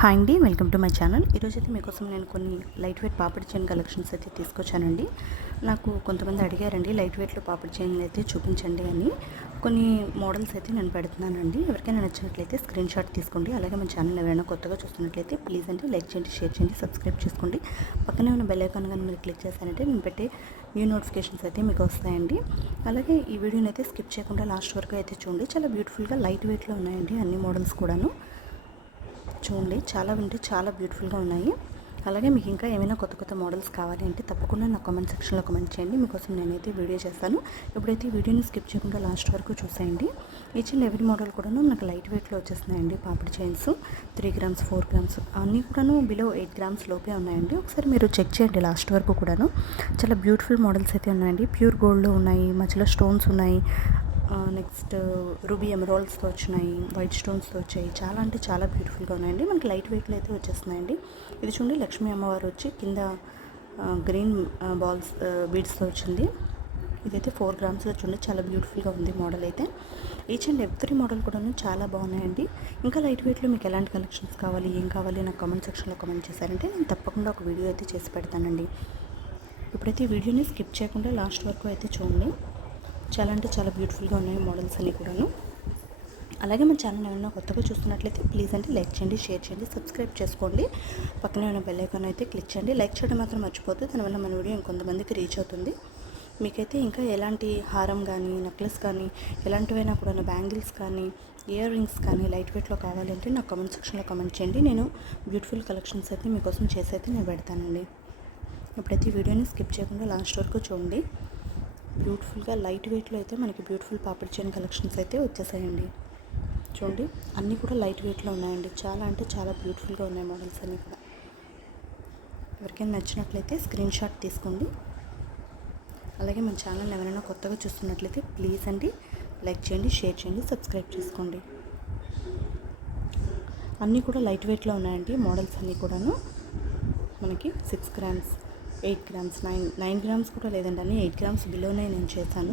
Hi అండి, welcome to my channel. ఈరోజైతే మీకోసం నేను కొన్ని లైట్ వెయిట్ పాపిడి చైన్ కలెక్షన్స్ అయితే తీసుకొచ్చానండి. నాకు కొంతమంది అడిగారండి లైట్ వెయిట్లో పాపిడి చైన్లు అయితే చూపించండి అని. కొన్ని మోడల్స్ అయితే నేను పెడుతున్నానండి. ఎవరికైనా నచ్చినట్లయితే స్క్రీన్ షాట్ తీసుకోండి. అలాగే మన ఛానల్ ఎవరైనా కొత్తగా చూస్తున్నట్లయితే ప్లీజ్ అండి లైక్ చేయండి, షేర్ చేయండి, సబ్స్క్రైబ్ చేసుకోండి. పక్కనే ఉన్న బెల్ ఐకాన్ కానీ మీరు క్లిక్ చేశారంటే నేను పెట్టే న్యూ నోటిఫికేషన్స్ అయితే మీకు వస్తాయండి. అలాగే ఈ వీడియోని అయితే స్కిప్ చేయకుండా లాస్ట్ వరకు అయితే చూడండి. చాలా బ్యూటిఫుల్గా లైట్ వెయిట్లో ఉన్నాయండి అన్ని మోడల్స్ కూడాను. చూడండి, చాలా చాలా బ్యూటిఫుల్గా ఉన్నాయి. అలాగే మీకు ఇంకా ఏమైనా కొత్త కొత్త మోడల్స్ కావాలి అంటే తప్పకుండా నా కామెంట్ సెక్షన్లో కామెంట్ చేయండి. మీకోసం నేనైతే వీడియో చేస్తాను. ఇప్పుడైతే ఈ వీడియోని స్కిప్ చేయకుండా లాస్ట్ వరకు చూసేయండి. ఈచ్ అండ్ ఎవ్రీ మోడల్ కూడాను నాకు లైట్ వెయిట్లో వచ్చేస్తున్నాయండి. పాపిడి చైన్స్ 3 గ్రామ్స్ 4 గ్రామ్స్ అన్నీ కూడాను బిలో 8 గ్రామ్స్ లోపే ఉన్నాయండి. ఒకసారి మీరు చెక్ చేయండి లాస్ట్ వరకు కూడాను. చాలా బ్యూటిఫుల్ మోడల్స్ అయితే ఉన్నాయండి. ప్యూర్ గోల్డ్లో ఉన్నాయి, మధ్యలో స్టోన్స్ ఉన్నాయి, నెక్స్ట్ రూబీ ఎమరాల్డ్స్తో వచ్చినాయి, వైట్ స్టోన్స్తో వచ్చాయి. చాలా అంటే చాలా బ్యూటిఫుల్గా ఉన్నాయండి. మనకి లైట్ వెయిట్లో అయితే వచ్చేస్తున్నాయండి. ఇది చూడండి, లక్ష్మీ అమ్మవారు వచ్చి కింద గ్రీన్ బాల్స్ బీడ్స్తో వచ్చింది. ఇదైతే 4 గ్రామ్స్లో చూడండి, చాలా బ్యూటిఫుల్గా ఉంది మోడల్ అయితే. ఈచ్ అండ్ ఎవ్రీ మోడల్ కూడా చాలా బాగున్నాయండి. ఇంకా లైట్ వెయిట్లో మీకు ఎలాంటి కలెక్షన్స్ కావాలి, ఏం కావాలి నాకు కామెంట్ సెక్షన్లో కామెంట్ చేశారంటే నేను తప్పకుండా ఒక వీడియో అయితే చేసి పెడతానండి. ఇప్పుడైతే ఈ వీడియోని స్కిప్ చేయకుండా లాస్ట్ వరకు అయితే చూడండి. చాలా అంటే చాలా బ్యూటిఫుల్గా ఉన్నాయి మోడల్స్ అన్నీ కూడాను. అలాగే మన ఛానల్ ఏమైనా కొత్తగా చూస్తున్నట్లయితే ప్లీజ్ అంటే లైక్ చేయండి, షేర్ చేయండి, సబ్స్క్రైబ్ చేసుకోండి. పక్కనే ఉన్న బెల్ ఐకాన్ అయితే క్లిక్ చేయండి. లైక్ చేయడం మాత్రం మర్చిపోతే దానివల్ల మన వీడియో ఇంకొంతమందికి రీచ్ అవుతుంది. మీకైతే ఇంకా ఎలాంటి హారం కానీ, నెక్లెస్ కానీ, ఎలాంటివైనా కూడా బ్యాంగిల్స్ కానీ, ఇయర్ రింగ్స్ కానీ లైట్ వెయిట్లో కావాలి అంటే నాకు కామెంట్ సెక్షన్లో కామెంట్ చేయండి. నేను బ్యూటిఫుల్ కలెక్షన్స్ అయితే మీకోసం చేసి అయితే నేను పెడతానండి. ఇప్పుడైతే ఈ వీడియోని స్కిప్ చేయకుండా లాస్ట్ వరకు చూడండి. బ్యూటిఫుల్గా లైట్ వెయిట్లో అయితే మనకి బ్యూటిఫుల్ పాపిడి చైన్ కలెక్షన్స్ అయితే వచ్చేసాయండి. చూడండి, అన్నీ కూడా లైట్ వెయిట్లో ఉన్నాయండి. చాలా అంటే చాలా బ్యూటిఫుల్గా ఉన్నాయి మోడల్స్ అన్నీ కూడా. ఎవరికైనా నచ్చినట్లయితే స్క్రీన్ షాట్ తీసుకోండి. అలాగే మన ఛానల్ ఎవరైనా కొత్తగా చూస్తున్నట్లయితే ప్లీజ్ అండి లైక్ చేయండి, షేర్ చేయండి, సబ్స్క్రైబ్ చేసుకోండి. అన్నీ కూడా లైట్ వెయిట్లో ఉన్నాయండి మోడల్స్ అన్నీ కూడాను. మనకి 6 గ్రామ్స్ 8 గ్రామ్స్ 9 గ్రామ్స్ కూడా లేదండి, అన్నీ 8 గ్రామ్స్ బిలోనే నేను చేశాను.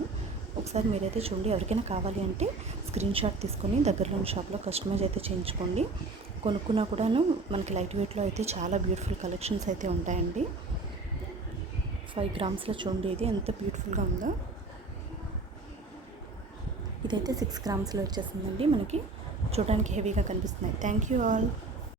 ఒకసారి మీరైతే చూడండి. ఎవరికైనా కావాలి అంటే స్క్రీన్ షాట్ తీసుకొని దగ్గరలోని షాప్లో కస్టమైజ్ అయితే చేయించుకోండి. కొనుక్కున్నా కూడాను మనకి లైట్ వెయిట్లో అయితే చాలా బ్యూటిఫుల్ కలెక్షన్స్ అయితే ఉంటాయండి. 5 గ్రామ్స్లో చూడండి, ఇది ఎంత బ్యూటిఫుల్గా ఉందో. ఇదైతే 6 గ్రామ్స్లో వచ్చేసిందండి. మనకి చూడడానికి హెవీగా కనిపిస్తున్నాయి. Thank you all.